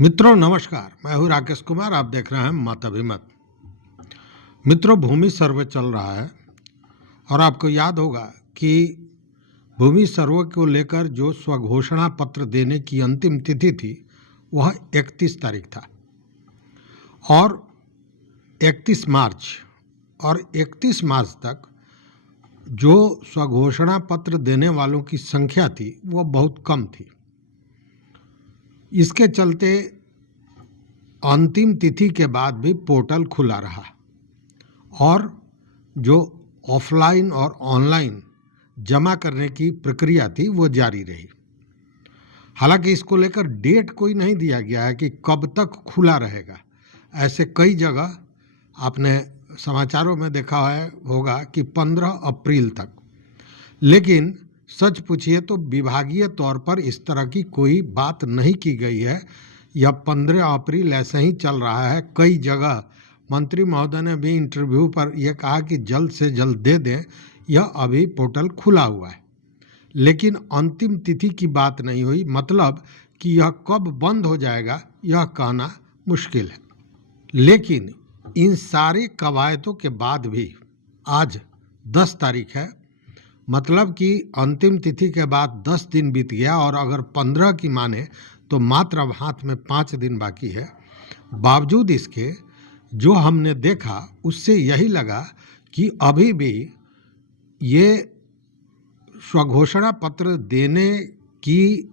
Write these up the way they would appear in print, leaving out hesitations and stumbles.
मित्रों नमस्कार, मैं हूं राकेश कुमार। आप देख रहे हैं मत अभिमत। मित्रों, भूमि सर्वे चल रहा है और आपको याद होगा कि भूमि सर्वे को लेकर जो स्वघोषणा पत्र देने की अंतिम तिथि थी वह 31 तारीख था और 31 मार्च और 31 मार्च तक जो स्वघोषणा पत्र देने वालों की संख्या थी वह बहुत कम थी। इसके चलते अंतिम तिथि के बाद भी पोर्टल खुला रहा और जो ऑफलाइन और ऑनलाइन जमा करने की प्रक्रिया थी वो जारी रही। हालांकि इसको लेकर डेट कोई नहीं दिया गया है कि कब तक खुला रहेगा। ऐसे कई जगह आपने समाचारों में देखा होगा कि 15 अप्रैल तक, लेकिन सच पूछिए तो विभागीय तौर पर इस तरह की कोई बात नहीं की गई है। यह 15 अप्रैल ऐसे ही चल रहा है। कई जगह मंत्री महोदय ने भी इंटरव्यू पर यह कहा कि जल्द से जल्द दे दें, यह अभी पोर्टल खुला हुआ है, लेकिन अंतिम तिथि की बात नहीं हुई। मतलब कि यह कब बंद हो जाएगा यह कहना मुश्किल है। लेकिन इन सारी कवायदों के बाद भी आज 10 तारीख है, मतलब कि अंतिम तिथि के बाद 10 दिन बीत गया और अगर 15 की माने तो मात्र अब हाथ में 5 दिन बाकी है। बावजूद इसके जो हमने देखा उससे यही लगा कि अभी भी ये स्वघोषणा पत्र देने की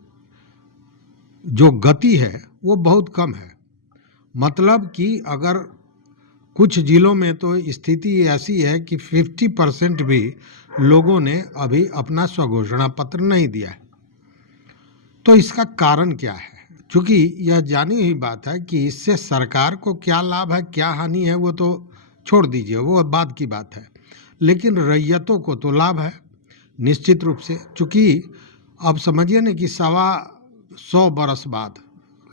जो गति है वो बहुत कम है। मतलब कि अगर कुछ जिलों में तो स्थिति ऐसी है कि 50% भी लोगों ने अभी अपना स्वघोषणा पत्र नहीं दिया है। तो इसका कारण क्या है? चूँकि यह जानी हुई बात है कि इससे सरकार को क्या लाभ है क्या हानि है वो तो छोड़ दीजिए, वो बाद की बात है, लेकिन रैयतों को तो लाभ है निश्चित रूप से। चूँकि अब समझिए ना कि 125 बरस बाद,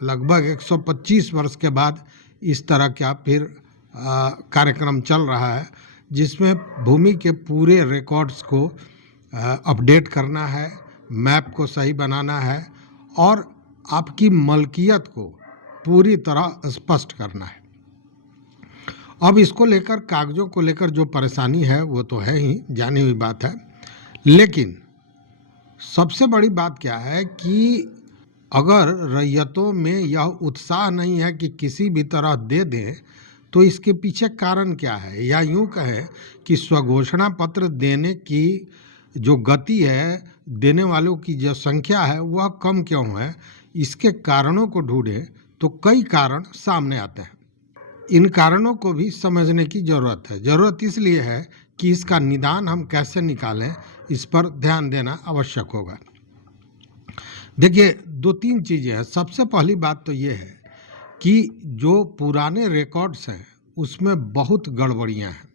लगभग 125 वर्ष के बाद इस तरह का फिर कार्यक्रम चल रहा है जिसमें भूमि के पूरे रिकॉर्ड्स को अपडेट करना है, मैप को सही बनाना है और आपकी मलकियत को पूरी तरह स्पष्ट करना है। अब इसको लेकर, कागजों को लेकर जो परेशानी है वो तो है ही, जानी हुई बात है, लेकिन सबसे बड़ी बात क्या है कि अगर रैयतों में यह उत्साह नहीं है कि किसी भी तरह दे दें तो इसके पीछे कारण क्या है? या यूँ कहें कि स्वघोषणा पत्र देने की जो गति है, देने वालों की जो संख्या है वह कम क्यों है? इसके कारणों को ढूंढें तो कई कारण सामने आते हैं। इन कारणों को भी समझने की ज़रूरत है। ज़रूरत इसलिए है कि इसका निदान हम कैसे निकालें, इस पर ध्यान देना आवश्यक होगा। देखिए, 2-3 चीज़ें हैं। सबसे पहली बात तो ये है कि जो पुराने रिकॉर्ड्स हैं उसमें बहुत गड़बड़ियां हैं।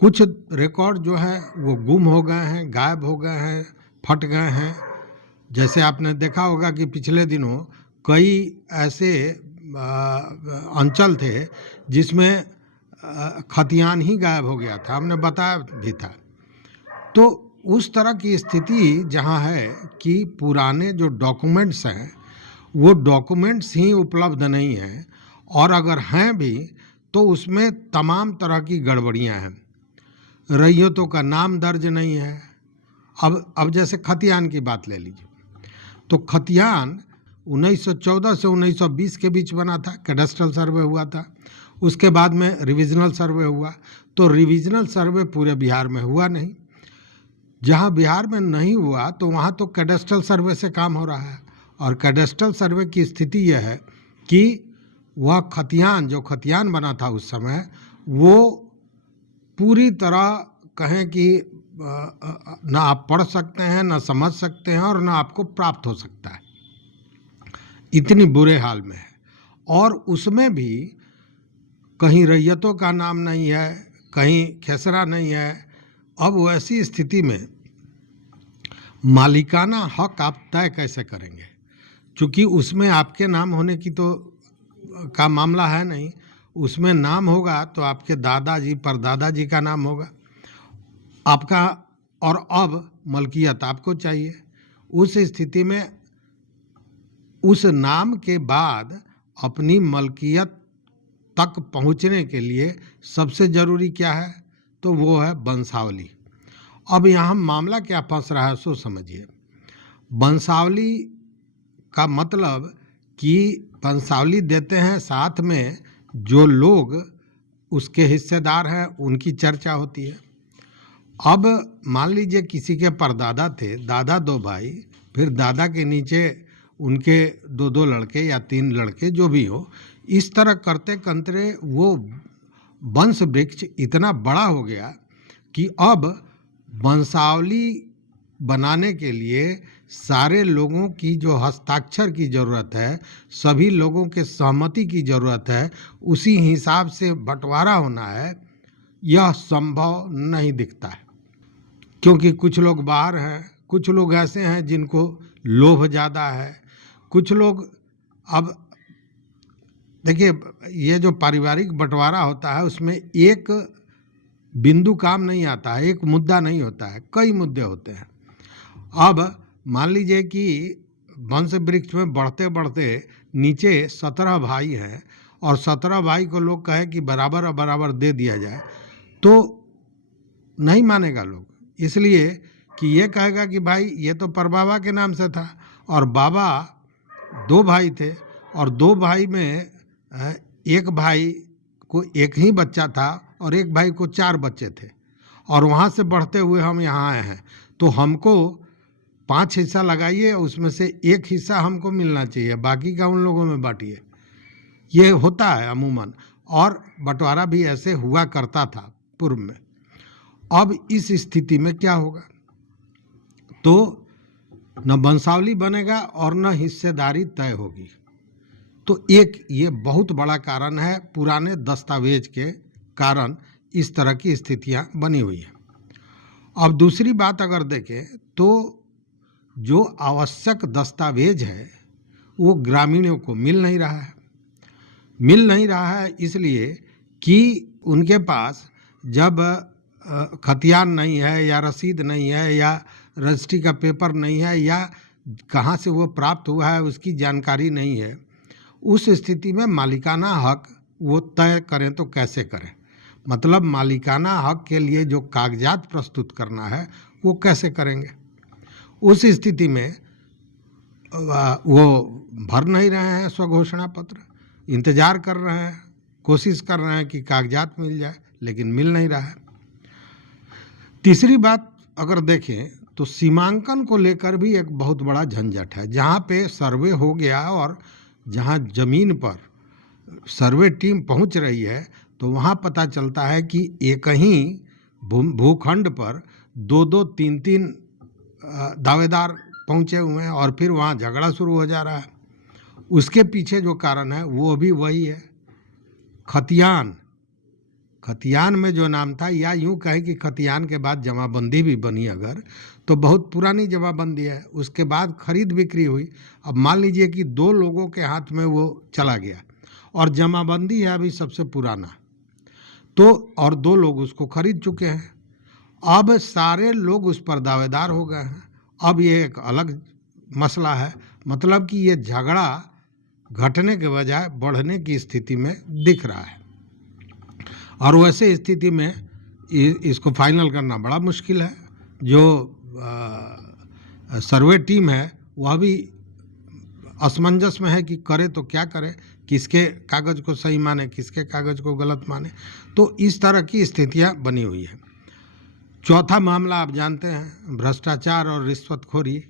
कुछ रिकॉर्ड जो हैं वो गुम हो गए हैं, गायब हो गए हैं, फट गए हैं। जैसे आपने देखा होगा कि पिछले दिनों कई ऐसे अंचल थे जिसमें खतियान ही गायब हो गया था, हमने बताया भी था। तो उस तरह की स्थिति जहां है कि पुराने जो डॉक्यूमेंट्स हैं वो डॉक्यूमेंट्स ही उपलब्ध नहीं हैं, और अगर हैं भी तो उसमें तमाम तरह की गड़बड़ियां हैं। रैयतों का नाम दर्ज नहीं है। अब जैसे खतियान की बात ले लीजिए, तो खतियान 1914 से 1920 के बीच बना था, कैडेस्ट्रल सर्वे हुआ था। उसके बाद में रिविजनल सर्वे हुआ, तो रिविजनल सर्वे पूरे बिहार में हुआ नहीं। जहां बिहार में नहीं हुआ तो वहां तो कैडेस्ट्रल सर्वे से काम हो रहा है, और कैडेस्ट्रल सर्वे की स्थिति यह है कि वह खतियान, जो खतियान बना था उस समय, वो पूरी तरह कहें कि ना आप पढ़ सकते हैं, ना समझ सकते हैं, और ना आपको प्राप्त हो सकता है, इतनी बुरे हाल में है। और उसमें भी कहीं रैयतों का नाम नहीं है, कहीं खेसरा नहीं है। अब वैसी स्थिति में मालिकाना हक आप तय कैसे करेंगे? चूँकि उसमें आपके नाम होने की तो का मामला है नहीं, उसमें नाम होगा तो आपके दादाजी परदादाजी का नाम होगा आपका, और अब मलकियत आपको चाहिए। उस स्थिति में उस नाम के बाद अपनी मलकियत तक पहुंचने के लिए सबसे ज़रूरी क्या है? तो वो है वंशावली। अब यहाँ मामला क्या फंस रहा है सो समझिए। वंशावली का मतलब कि वंशावली देते हैं, साथ में जो लोग उसके हिस्सेदार हैं उनकी चर्चा होती है। अब मान लीजिए किसी के परदादा थे, दादा 2 भाई, फिर दादा के नीचे उनके 2-2 लड़के या 3 लड़के, जो भी हो, इस तरह करते करते वो वंश वृक्ष इतना बड़ा हो गया कि अब वंशावली बनाने के लिए सारे लोगों की जो हस्ताक्षर की ज़रूरत है, सभी लोगों के सहमति की ज़रूरत है, उसी हिसाब से बंटवारा होना है, यह संभव नहीं दिखता है। क्योंकि कुछ लोग बाहर हैं, कुछ लोग ऐसे हैं जिनको लोभ ज़्यादा है, कुछ लोग, अब देखिए ये जो पारिवारिक बंटवारा होता है उसमें एक बिंदु काम नहीं आता है, एक मुद्दा नहीं होता है, कई मुद्दे होते हैं। अब मान लीजिए कि वंश वृक्ष में बढ़ते बढ़ते नीचे 17 भाई हैं और 17 भाई को लोग कहे कि बराबर बराबर दे दिया जाए, तो नहीं मानेगा लोग, इसलिए कि ये कहेगा कि भाई ये तो परबाबा के नाम से था, और बाबा 2 भाई थे, और 2 भाई में एक भाई को एक ही बच्चा था और एक भाई को 4 बच्चे थे, और वहाँ से बढ़ते हुए हम यहाँ आए हैं, तो हमको 5 हिस्सा लगाइए, उसमें से 1 हिस्सा हमको मिलना चाहिए, बाकी का उन लोगों में बांटिए। ये होता है अमूमन, और बंटवारा भी ऐसे हुआ करता था पूर्व में। अब इस स्थिति में क्या होगा? तो न वंशावली बनेगा और न हिस्सेदारी तय होगी। तो एक ये बहुत बड़ा कारण है, पुराने दस्तावेज के कारण इस तरह की स्थितियां बनी हुई हैं। अब दूसरी बात अगर देखें तो जो आवश्यक दस्तावेज है वो ग्रामीणों को मिल नहीं रहा है, इसलिए कि उनके पास जब खतियान नहीं है, या रसीद नहीं है, या रजिस्ट्री का पेपर नहीं है, या कहाँ से वो प्राप्त हुआ है उसकी जानकारी नहीं है, उस स्थिति में मालिकाना हक वो तय करें तो कैसे करें? मतलब मालिकाना हक के लिए जो कागजात प्रस्तुत करना है वो कैसे करेंगे? उस स्थिति में वो भर नहीं रहे हैं स्वघोषणा पत्र, इंतज़ार कर रहे हैं, कोशिश कर रहे हैं कि कागजात मिल जाए, लेकिन मिल नहीं रहा है। तीसरी बात अगर देखें तो सीमांकन को लेकर भी एक बहुत बड़ा झंझट है। जहाँ पे सर्वे हो गया और जहाँ ज़मीन पर सर्वे टीम पहुँच रही है, तो वहाँ पता चलता है कि एक ही भूखंड पर 2-2, 3-3 दावेदार पहुँचे हुए हैं, और फिर वहाँ झगड़ा शुरू हो जा रहा है। उसके पीछे जो कारण है वो भी वही है, खतियान में जो नाम था, या यूँ कहें कि खतियान के बाद जमाबंदी भी बनी अगर, तो बहुत पुरानी जमाबंदी है, उसके बाद खरीद बिक्री हुई। अब मान लीजिए कि 2 लोगों के हाथ में वो चला गया, और जमाबंदी है अभी सबसे पुराना, तो और 2 लोग उसको खरीद चुके हैं, अब सारे लोग उस पर दावेदार हो गए हैं। अब ये एक अलग मसला है, मतलब कि ये झगड़ा घटने के बजाय बढ़ने की स्थिति में दिख रहा है, और वैसे स्थिति में इसको फाइनल करना बड़ा मुश्किल है। जो सर्वे टीम है वह भी असमंजस में है कि करे तो क्या करे, किसके कागज़ को सही माने, किसके कागज़ को गलत माने। तो इस तरह की स्थितियां बनी हुई है। चौथा मामला आप जानते हैं, भ्रष्टाचार और रिश्वतखोरी।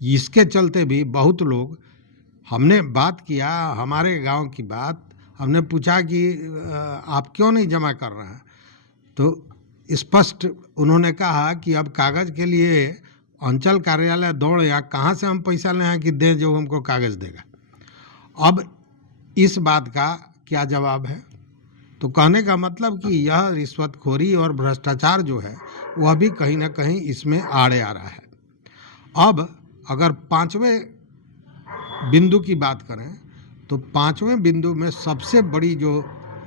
इसके चलते भी बहुत लोग, हमने बात किया, हमारे गांव की बात, हमने पूछा कि आप क्यों नहीं जमा कर रहे हैं, तो स्पष्ट उन्होंने कहा कि अब कागज़ के लिए अंचल कार्यालय दौड़े, या कहाँ से हम पैसा लें कि दें जो हमको कागज़ देगा। अब इस बात का क्या जवाब है? तो कहने का मतलब कि यह रिश्वतखोरी और भ्रष्टाचार जो है वह भी कहीं ना कहीं इसमें आड़े आ रहा है। अब अगर 5वें बिंदु की बात करें तो 5वें बिंदु में सबसे बड़ी जो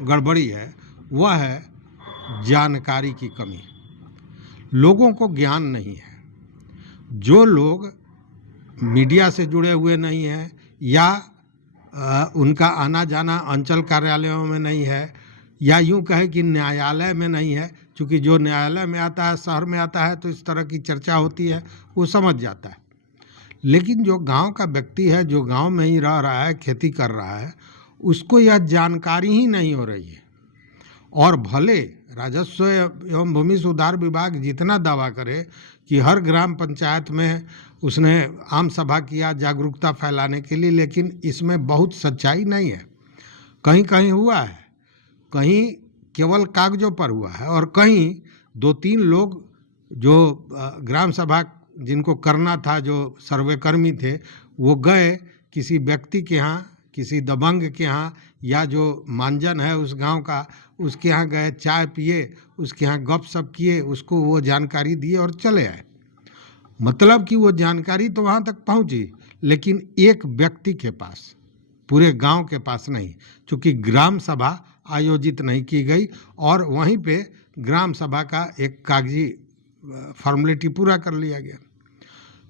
गड़बड़ी है वह है जानकारी की कमी। लोगों को ज्ञान नहीं है। जो लोग मीडिया से जुड़े हुए नहीं हैं या उनका आना जाना अंचल कार्यालयों में नहीं है, या यूं कहे कि न्यायालय में नहीं है। क्योंकि जो न्यायालय में आता है, शहर में आता है, तो इस तरह की चर्चा होती है, वो समझ जाता है। लेकिन जो गांव का व्यक्ति है, जो गांव में ही रह रहा है, खेती कर रहा है, उसको यह जानकारी ही नहीं हो रही है। और भले राजस्व एवं भूमि सुधार विभाग जितना दावा करे कि हर ग्राम पंचायत में उसने आम सभा किया जागरूकता फैलाने के लिए, लेकिन इसमें बहुत सच्चाई नहीं है। कहीं कहीं हुआ है, कहीं केवल कागजों पर हुआ है, और कहीं 2-3 लोग जो ग्राम सभा जिनको करना था, जो सर्वेकर्मी थे, वो गए किसी व्यक्ति के यहाँ, किसी दबंग के यहाँ, या जो मानजन है उस गांव का, उसके यहाँ गए, चाय पिए, उसके यहाँ गपशप किए, उसको वो जानकारी दिए और चले आए। मतलब कि वो जानकारी तो वहाँ तक पहुँची, लेकिन एक व्यक्ति के पास, पूरे गांव के पास नहीं, क्योंकि ग्राम सभा आयोजित नहीं की गई और वहीं पे ग्राम सभा का एक कागजी फॉर्मेलिटी पूरा कर लिया गया।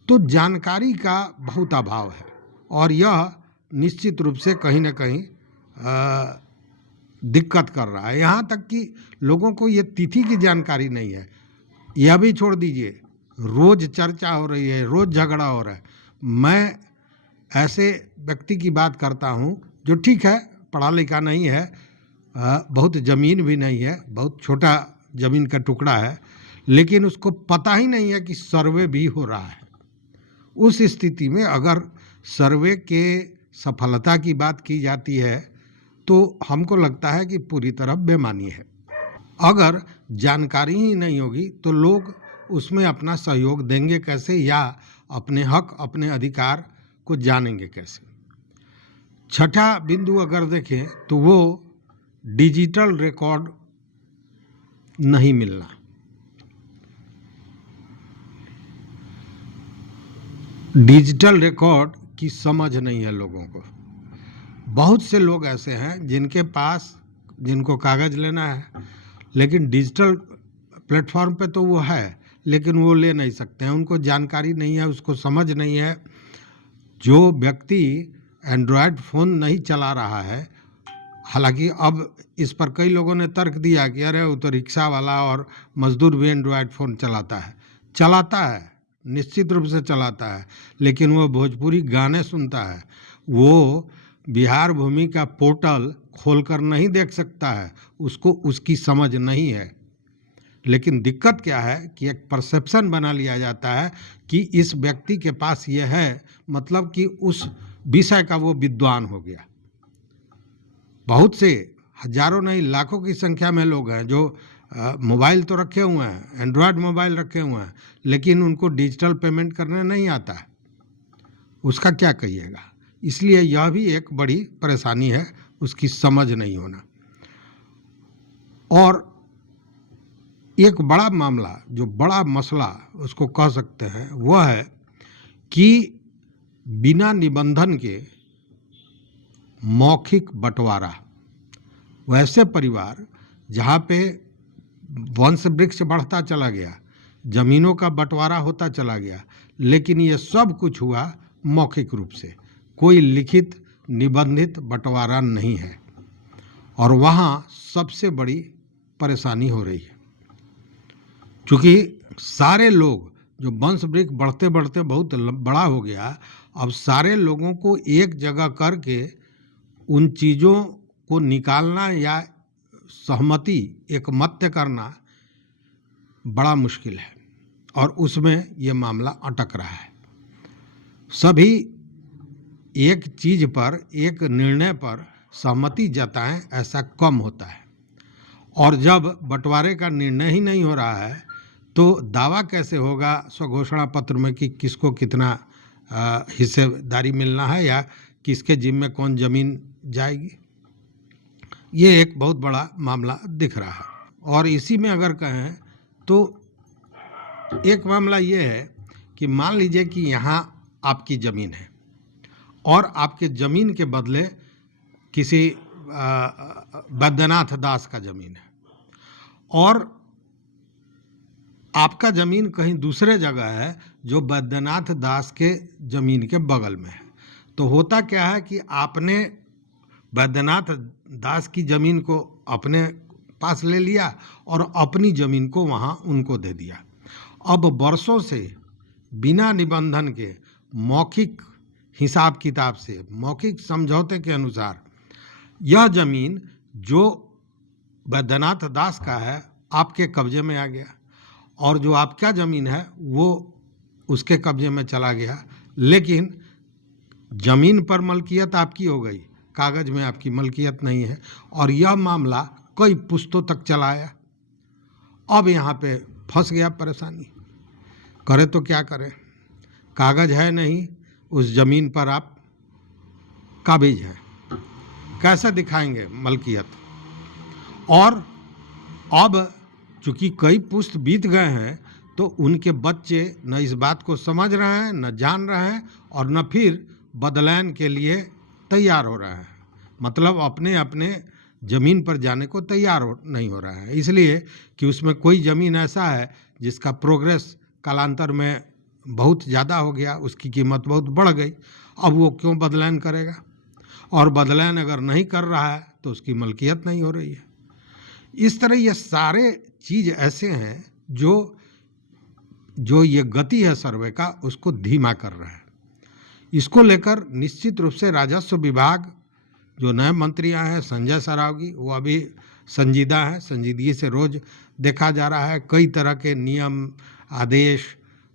तो जानकारी का बहुत अभाव है, और यह निश्चित रूप से कहीं ना कहीं दिक्कत कर रहा है। यहाँ तक कि लोगों को ये तिथि की जानकारी नहीं है। यह भी छोड़ दीजिए, रोज चर्चा हो रही है, रोज झगड़ा हो रहा है। मैं ऐसे व्यक्ति की बात करता हूँ जो ठीक है, पढ़ा लिखा नहीं है, बहुत ज़मीन भी नहीं है, बहुत छोटा ज़मीन का टुकड़ा है, लेकिन उसको पता ही नहीं है कि सर्वे भी हो रहा है। उस स्थिति में अगर सर्वे के सफलता की बात की जाती है तो हमको लगता है कि पूरी तरह बेमानी है। अगर जानकारी ही नहीं होगी तो लोग उसमें अपना सहयोग देंगे कैसे, या अपने हक, अपने अधिकार को जानेंगे कैसे। छठा बिंदु अगर देखें तो वो डिजिटल रिकॉर्ड नहीं मिलना। डिजिटल रिकॉर्ड की समझ नहीं है लोगों को। बहुत से लोग ऐसे हैं जिनके पास, जिनको कागज़ लेना है, लेकिन डिजिटल प्लेटफॉर्म पे तो वो है, लेकिन वो ले नहीं सकते हैं, उनको जानकारी नहीं है, उसको समझ नहीं है। जो व्यक्ति एंड्रॉयड फ़ोन नहीं चला रहा है, हालांकि अब इस पर कई लोगों ने तर्क दिया कि अरे वो तो रिक्शा वाला और मजदूर भी एंड्रॉयड फ़ोन चलाता है, निश्चित रूप से चलाता है, लेकिन वो भोजपुरी गाने सुनता है, वो बिहार भूमि का पोर्टल खोलकर नहीं देख सकता है, उसको उसकी समझ नहीं है। लेकिन दिक्कत क्या है कि एक परसेप्शन बना लिया जाता है कि इस व्यक्ति के पास ये है, मतलब कि उस विषय का वो विद्वान हो गया। बहुत से, हजारों नहीं लाखों की संख्या में लोग हैं जो मोबाइल तो रखे हुए हैं, एंड्रॉयड मोबाइल रखे हुए हैं, लेकिन उनको डिजिटल पेमेंट करने नहीं आता है। उसका क्या कहिएगा। इसलिए यह भी एक बड़ी परेशानी है, उसकी समझ नहीं होना। और एक बड़ा मामला, जो बड़ा मसला उसको कह सकते हैं, वह है कि बिना निबंधन के मौखिक बंटवारा। वैसे परिवार जहाँ पे वंश वृक्ष बढ़ता चला गया, जमीनों का बंटवारा होता चला गया, लेकिन ये सब कुछ हुआ मौखिक रूप से, कोई लिखित निबंधित बंटवारा नहीं है, और वहाँ सबसे बड़ी परेशानी हो रही है। क्योंकि सारे लोग, जो वंश वृक्ष बढ़ते बढ़ते बहुत बड़ा हो गया, अब सारे लोगों को एक जगह करके उन चीज़ों को निकालना या सहमति, एकमत्य करना बड़ा मुश्किल है, और उसमें ये मामला अटक रहा है। सभी एक चीज़ पर, एक निर्णय पर सहमति जताएं, ऐसा कम होता है। और जब बंटवारे का निर्णय ही नहीं हो रहा है तो दावा कैसे होगा स्वघोषणा पत्र में कि किसको कितना हिस्सेदारी मिलना है, या किसके जिम्मे कौन ज़मीन जाएगी। ये एक बहुत बड़ा मामला दिख रहा है। और इसी में अगर कहें तो एक मामला ये है कि मान लीजिए कि यहाँ आपकी ज़मीन है और आपके ज़मीन के बदले किसी बैद्यनाथ दास का ज़मीन है, और आपका ज़मीन कहीं दूसरे जगह है जो बैद्यनाथ दास के ज़मीन के बगल में है। तो होता क्या है कि आपने वैद्यनाथ दास की ज़मीन को अपने पास ले लिया और अपनी ज़मीन को वहाँ उनको दे दिया। अब वर्षों से बिना निबंधन के मौखिक हिसाब किताब से, मौखिक समझौते के अनुसार यह ज़मीन जो वैद्यनाथ दास का है आपके कब्जे में आ गया, और जो आपका ज़मीन है वो उसके कब्जे में चला गया। लेकिन ज़मीन पर मलकियत आपकी हो गई, कागज़ में आपकी मलकियत नहीं है, और यह मामला कई पुश्तों तक चला आया। अब यहाँ पे फंस गया परेशानी, करे तो क्या करें, कागज़ है नहीं, उस ज़मीन पर आप काबिज हैं, कैसे दिखाएंगे मलकियत। और अब चूँकि कई पुश्त बीत गए हैं तो उनके बच्चे न इस बात को समझ रहे हैं, न जान रहे हैं, और न फिर बदलान के लिए तैयार हो रहे हैं। मतलब अपने अपने ज़मीन पर जाने को तैयार नहीं हो रहा है, इसलिए कि उसमें कोई ज़मीन ऐसा है जिसका प्रोग्रेस कालांतर में बहुत ज़्यादा हो गया, उसकी कीमत बहुत बढ़ गई। अब वो क्यों बदलान करेगा, और बदलान अगर नहीं कर रहा है तो उसकी मलकियत नहीं हो रही है। इस तरह ये सारे चीज़ ऐसे हैं जो ये गति है सर्वे का उसको धीमा कर रहा है। इसको लेकर निश्चित रूप से राजस्व विभाग जो नए मंत्री आए हैं संजय सरावगी, वो अभी संजीदा है, संजीदगी से रोज़ देखा जा रहा है। कई तरह के नियम आदेश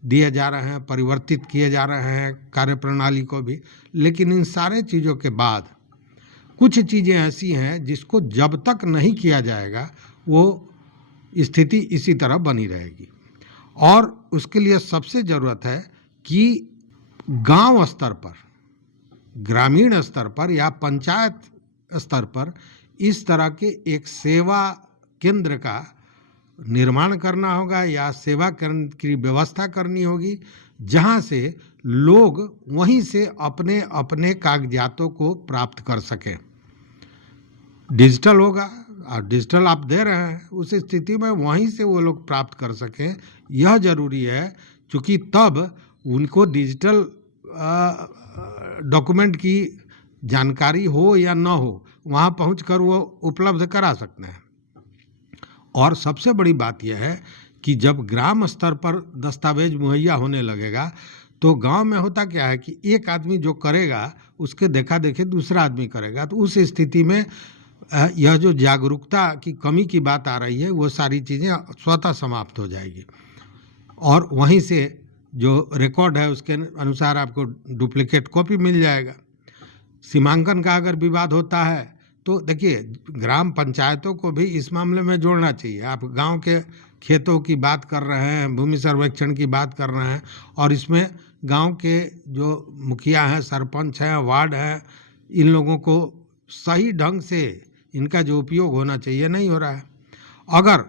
दिए जा रहे हैं, परिवर्तित किए जा रहे हैं कार्यप्रणाली को भी। लेकिन इन सारे चीज़ों के बाद कुछ चीज़ें ऐसी हैं जिसको जब तक नहीं किया जाएगा वो स्थिति इसी तरह बनी रहेगी। और उसके लिए सबसे ज़रूरत है कि गांव स्तर पर, ग्रामीण स्तर पर या पंचायत स्तर पर इस तरह के एक सेवा केंद्र का निर्माण करना होगा या सेवा केंद्र की व्यवस्था करनी होगी, जहां से लोग वहीं से अपने अपने कागजातों को प्राप्त कर सकें। डिजिटल होगा और डिजिटल आप दे रहे हैं, उस स्थिति में वहीं से वो लोग प्राप्त कर सकें, यह ज़रूरी है। क्योंकि तब उनको डिजिटल डॉक्यूमेंट की जानकारी हो या ना हो, वहाँ पहुंचकर वो उपलब्ध करा सकते हैं। और सबसे बड़ी बात यह है कि जब ग्राम स्तर पर दस्तावेज मुहैया होने लगेगा तो गांव में होता क्या है कि एक आदमी जो करेगा उसके देखा देखे दूसरा आदमी करेगा, तो उस स्थिति में यह जो जागरूकता की कमी की बात आ रही है वो सारी चीज़ें स्वतः समाप्त हो जाएगी। और वहीं से जो रिकॉर्ड है उसके अनुसार आपको डुप्लीकेट कॉपी मिल जाएगा। सीमांकन का अगर विवाद होता है तो देखिए ग्राम पंचायतों को भी इस मामले में जोड़ना चाहिए। आप गांव के खेतों की बात कर रहे हैं, भूमि सर्वेक्षण की बात कर रहे हैं, और इसमें गांव के जो मुखिया हैं, सरपंच हैं, वार्ड हैं, इन लोगों को सही ढंग से इनका जो उपयोग होना चाहिए नहीं हो रहा है। अगर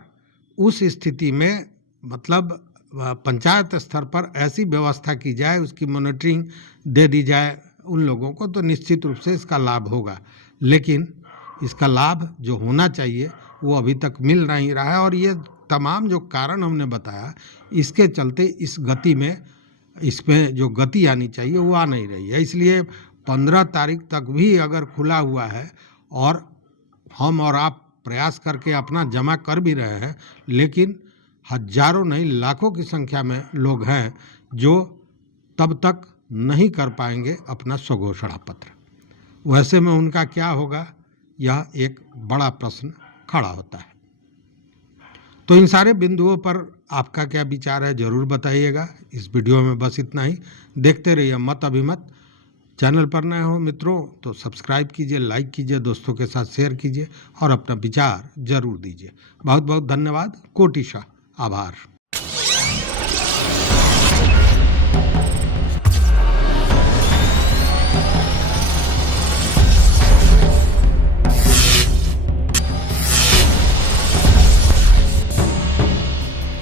उस स्थिति में मतलब पंचायत स्तर पर ऐसी व्यवस्था की जाए, उसकी मॉनिटरिंग दे दी जाए उन लोगों को, तो निश्चित रूप से इसका लाभ होगा। लेकिन इसका लाभ जो होना चाहिए वो अभी तक मिल नहीं रहा है, और ये तमाम जो कारण हमने बताया इसके चलते इस गति में, इसमें जो गति आनी चाहिए वो आ नहीं रही है। इसलिए 15 तारीख तक भी अगर खुला हुआ है और हम और आप प्रयास करके अपना जमा कर भी रहे हैं, लेकिन हजारों नहीं लाखों की संख्या में लोग हैं जो तब तक नहीं कर पाएंगे अपना स्वघोषणा पत्र। वैसे में उनका क्या होगा, यह एक बड़ा प्रश्न खड़ा होता है। तो इन सारे बिंदुओं पर आपका क्या विचार है ज़रूर बताइएगा। इस वीडियो में बस इतना ही। देखते रहिए मत अभिमत। चैनल पर नए हो मित्रों तो सब्सक्राइब कीजिए, लाइक कीजिए, दोस्तों के साथ शेयर कीजिए और अपना विचार जरूर दीजिए। बहुत बहुत धन्यवाद। कोटिशा आभार।